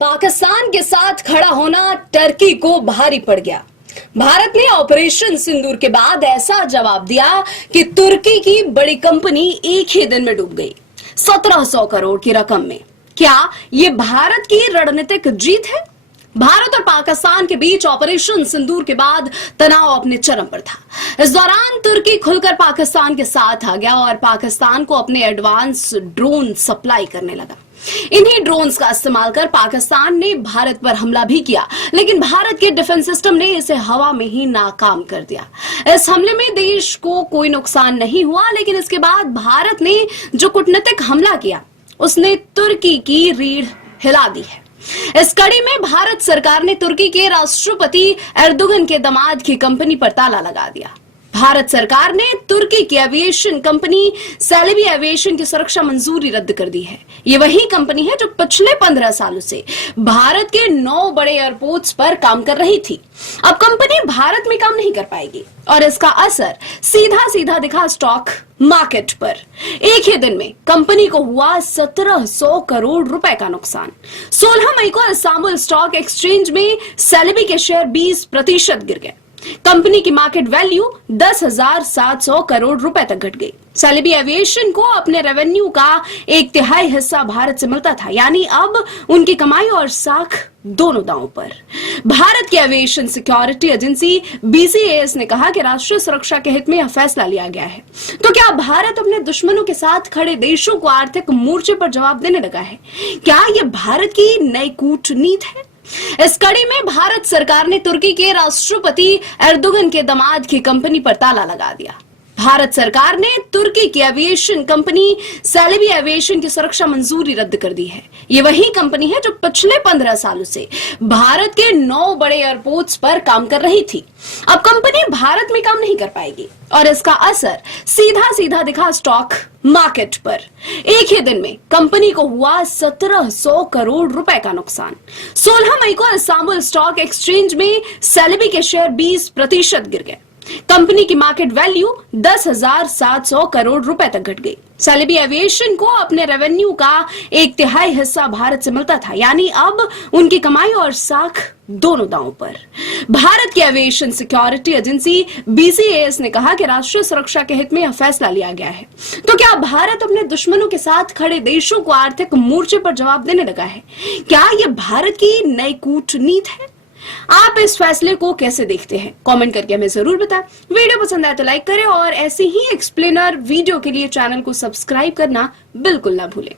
पाकिस्तान के साथ खड़ा होना टर्की को भारी पड़ गया। भारत ने ऑपरेशन सिंदूर के बाद ऐसा जवाब दिया कि तुर्की की बड़ी कंपनी एक ही दिन में डूब गई 1700 करोड़ की रकम में। क्या ये भारत की रणनीतिक जीत है? भारत और पाकिस्तान के बीच ऑपरेशन सिंदूर के बाद तनाव अपने चरम पर था। इस दौरान तुर्की खुलकर पाकिस्तान के साथ आ गया और पाकिस्तान को अपने एडवांस ड्रोन सप्लाई करने लगा। इन्हीं ड्रोन्स का इस्तेमाल कर पाकिस्तान ने भारत पर हमला भी किया, लेकिन भारत के डिफेंस सिस्टम ने इसे हवा में ही नाकाम कर दिया। इस हमले में देश को कोई नुकसान नहीं हुआ, लेकिन इसके बाद भारत ने जो कूटनीतिक हमला किया उसने तुर्की की रीढ़ हिला दी है। इस कड़ी में भारत सरकार ने तुर्की के राष्ट्रपति एर्दोगन के दामाद की कंपनी पर ताला लगा दिया। भारत सरकार ने तुर्की की एविएशन कंपनी सेलेबी एविएशन की सुरक्षा मंजूरी रद्द कर दी है। ये वही कंपनी है जो पिछले 15 सालों से भारत के 9 बड़े एयरपोर्ट्स पर काम कर रही थी। अब कंपनी भारत में काम नहीं कर पाएगी और इसका असर सीधा सीधा दिखा स्टॉक मार्केट पर। एक ही दिन में कंपनी को हुआ 1700 करोड़ रुपए का नुकसान। 16 मई को इस्तांबुल स्टॉक एक्सचेंज में सेलेबी के शेयर 20% गिर गए। कंपनी की मार्केट वैल्यू 10,700 करोड़ रुपए तक घट गई। सेलेबी एविएशन को अपने रेवेन्यू का 1/3 हिस्सा भारत से मिलता था, यानी अब उनकी कमाई और साख दोनों दांव पर। भारत की एविएशन सिक्योरिटी एजेंसी BCAS ने कहा कि राष्ट्रीय सुरक्षा के हित में यह फैसला लिया गया है। तो क्या भारत अपने दुश्मनों के साथ खड़े देशों को आर्थिक मोर्चे पर जवाब देने लगा है? क्या यह भारत की नई कूटनीति है? इस कड़ी में भारत सरकार ने तुर्की के राष्ट्रपति एर्दोगन के दामाद की कंपनी पर ताला लगा दिया। भारत सरकार ने तुर्की की एविएशन कंपनी सेलेबी एविएशन की सुरक्षा मंजूरी रद्द कर दी है। ये वही कंपनी है जो पिछले 15 सालों से भारत के 9 बड़े एयरपोर्ट्स पर काम कर रही थी। अब कंपनी भारत में काम नहीं कर पाएगी और इसका असर सीधा सीधा दिखा स्टॉक मार्केट पर। एक ही दिन में कंपनी को हुआ 1700 करोड़ रुपए का नुकसान। 16 मई को इस्तांबुल स्टॉक एक्सचेंज में सेलेबी के शेयर 20% गिर गए। कंपनी की मार्केट वैल्यू 10,700 करोड़ रुपए तक घट गई। सेलेबी एविएशन को अपने रेवेन्यू का 1/3 हिस्सा भारत से मिलता था, यानी अब उनकी कमाई और साख दोनों दांव पर। भारत की एविएशन सिक्योरिटी एजेंसी BCAS ने कहा कि राष्ट्रीय सुरक्षा के हित में यह फैसला लिया गया है। तो क्या भारत अपने दुश्मनों के साथ खड़े देशों को आर्थिक मोर्चे पर जवाब देने लगा है? क्या यह भारत की नई कूटनीति है? आप इस फैसले को कैसे देखते हैं? कमेंट करके हमें जरूर बताएं। वीडियो पसंद आए तो लाइक करें और ऐसे ही एक्सप्लेनर वीडियो के लिए चैनल को सब्सक्राइब करना बिल्कुल ना भूलें।